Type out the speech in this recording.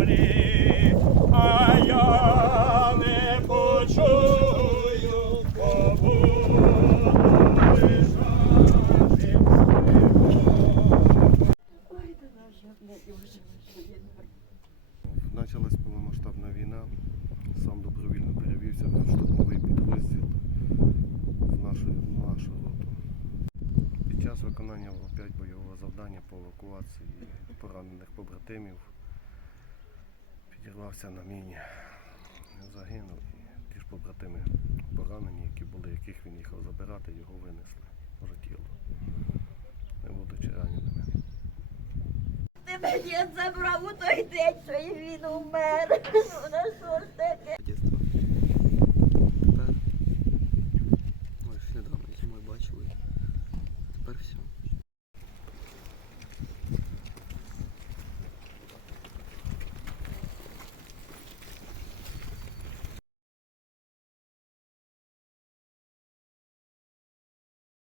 землі, а я не почую побути. Почалась повномасштабна війна. Сам добровільно перевівся в штурмовий підрозділ в нашу, нашу роту. Під час виконання опять бойового завдання по евакуації поранених побратимів підірвався на міні, загинув. І ті ж побратими поранені, які були, яких він їхав забирати, його винесли вже тіло, не будучи раненими. Ти мені забрав у той день, що він умер. Ну на що ж